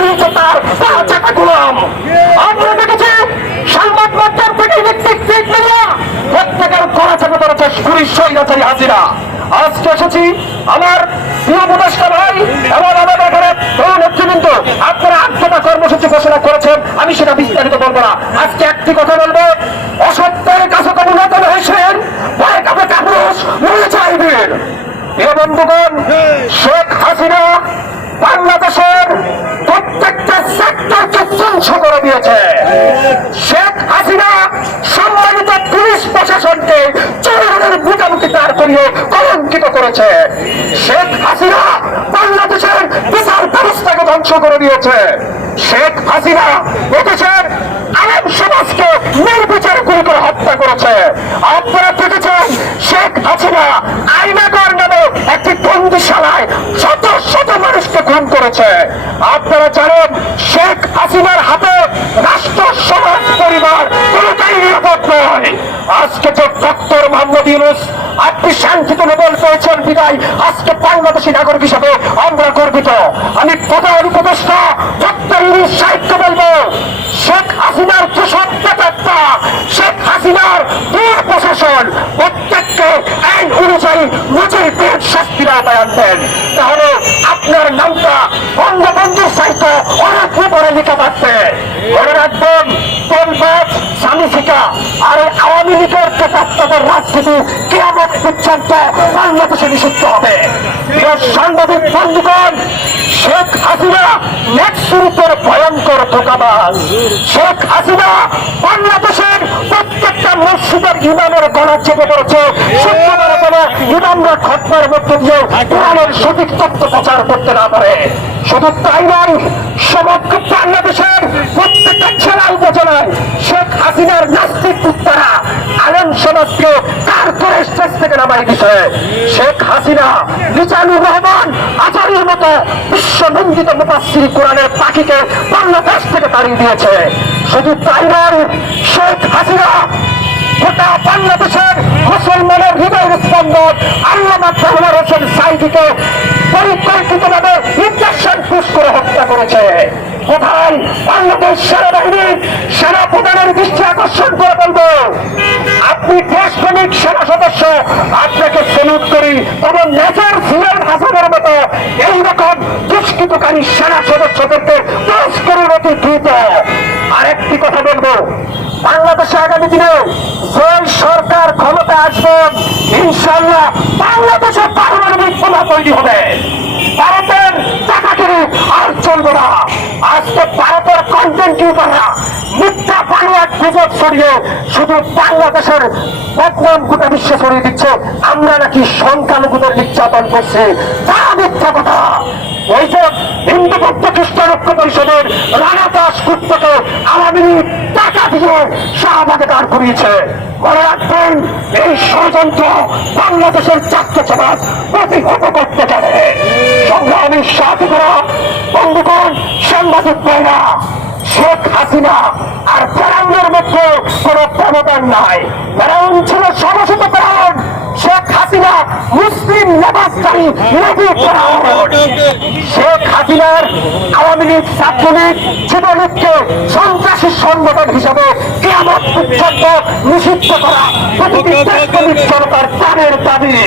বানিয়েছে তার চাকা গোলাম। আমরা দেখেছি সংবাদ মাধ্যম থেকে প্রত্যেকের করা চাপে পড়েছে পুলিশ স্বৈরাচারী হাজিরা। আজকে এসেছি আমার প্রিয় উপদেষ্টা ভাই এবং আমাদের এখানে নেতৃবৃন্দ, আপনারা 8টা কর্মসূচি ঘোষণা করেছেন, আমি সেটা বিস্তারিত বলবো না। আজকে একটি কথা বলবো, অসত্যের কাছে কবুল হয়েছেন ভয় কাপে কাপুরুষ মরে চাইবেন। প্রিয় বন্ধুগণ, শেখ হাসিনা বাংলাদেশের প্রত্যেকটা সেক্টরকে ধ্বংস করে দিয়েছে। শেখ হাসিনা সম্মানিত পুলিশ প্রশাসনকে চোরের বুটামুখি দাঁড় করিয়ে কলঙ্কিত করেছে। শেখ হাসিনা বাংলাদেশের বিচার ব্যবস্থাকে ধ্বংস করে দিয়েছে। শেখ হাসিনা এদেশের আলেম সমাজকে নির্বিচার গুলি করে হত্যা করেছে। আপনারা দেখেছেন শেখ হাসিনা আইনাগর নামে একটি বন্দিশালায় শত শত মানুষকে খুন করেছে। আপনারা জানেন শেখ হাসিনার হাতে রাষ্ট্র সমাজ পরিবার কোনটাই নিরাপদ নয়। আজকে যে ডক্টর মোহাম্মদ ইউনূস আপনি শান্তিতে নোবেল পেয়েছেন বিদায় আজকে বাংলাদেশী নাগরিক হিসাবে আমরা গর্বিত। আমি প্রধান উপদেষ্টা ডক্টর ইউনূস সাহিত্য বলবো, শেখ হাসিনার যেসব প্রেতাত্মা, শেখ হাসিনার দূর প্রশাসন প্রত্যেককে আইন অনুযায়ী মুজিবের শাস্তির আওতায় আনতেন, তাহলে আপনার নামটা বঙ্গবন্ধুর সাহিত্য অনেক উপরে লিখে থাকবে। মনে রাখবেন তোলবাজ সামিসিকা আর আওয়ামী লীগের প্রেতাত্মাদের রাজনীতি কিয়ামত পর্যন্ত বাংলাদেশে নিষিদ্ধ হবে। সাংবাদিক বন্ধুগণ, শেখ হাসিনা নেতৃত্বের ভয়ঙ্কর ধোঁকাবাজ। শেখ হাসিনা বাংলাদেশের প্রত্যেকটা মসজিদের ইমামের গলা চেপে পড়েছে শুক্রবারে কোনো ইমামরা খতনার মধ্যে দিয়ে কোরআনের সঠিক তথ্য প্রচার করতে না পারে। শুধু তাই নয়, সমগ্র বাংলাদেশের প্রত্যেকটা জেলা উপজেলায় শেখ হাসিনার নাস্তিক কুত্তারা আলেম সমাজকে কার করে স্টেজ থেকে নামাই দিছে। শেখ হাসিনা মিজানুর রহমান আজারির মতো বিশ্বনন্দিত মুফাসসির কোরআনের পাখিকে বাংলাদেশ থেকে তাড়িয়ে দিয়েছে। শুধু তাই নয়, শেখ হাসিনা গোটা বাংলাদেশের মুসলমানের হৃদয়ের স্পন্দন আল্লামা দেলোয়ার হোসেন সাঈদীকে পরিকল্পিতভাবে ইনজেকশন পুশ করে হত্যা করেছে। কোথায় বাংলাদেশ সেনাবাহিনীর সেনা প্রধানের দৃষ্টি আকর্ষণ করে বলবো, আপনি দেশপ্রেমিক সেনা সদস্য, আপনাকে সেলুট করি, তবে মেজর জিয়াউল হাসানের মতো এইরকম দুষ্কৃতকারী সেনা সদস্যদেরকে পুরস্কারের অতি দ্রুত। আরেকটি কথা বলবো, বাংলাদেশে আগামী দিনে যে সরকার ক্ষমতা আসবেন ইনশাআল্লাহ বাংলাদেশে পারমাণবিক বোমা তৈরি হবে। ভারতের টাকাগিরি আর চলবে না। আজকে ভারতের কন্টেন্ট ইউজাররা মিথ্যা বাংলা গুজব ছড়িয়ে শুধু বাংলাদেশের বদনাম গোটা বিশ্বে ছড়িয়ে দিচ্ছে আমরা নাকি সংখ্যালঘুদের নির্যাতন করছি। তা মিথ্যা কথা। ওই যে হিন্দু বৌদ্ধ খ্রিস্টান ঐক্য পরিষদের রানা দাস গুপ্তকে আওয়ামী লীগ টাকা দিয়ে শাহবাগে দাঁড় করিয়েছে। মনে রাখবেন, এই ষড়যন্ত্র বাংলাদেশের ছাত্র সমাজ প্রতিহত করতে যাবে। সংগ্রামী সাথীরা, বন্ধুগণ, সাংবাদিক ভাইরা, শেখ হাসিনা আর ফেরাউনের মধ্যে কোন ব্যবধান নাই। ফেরাউন ছিল সমস্ত ফেরাউন, শেখ হাসিনা মুসলিম লেবাসকারী নবী ফেরাউন। শেখ হাসিনার আওয়ামী লীগ, ছাত্রলীগ, যুবলীগকে সন্ত্রাসী সংগঠন হিসাবে কিয়ামত পর্যন্ত নিষিদ্ধ করা প্রতিটি দেশপ্রেমিক জনতার প্রাণের দাবি।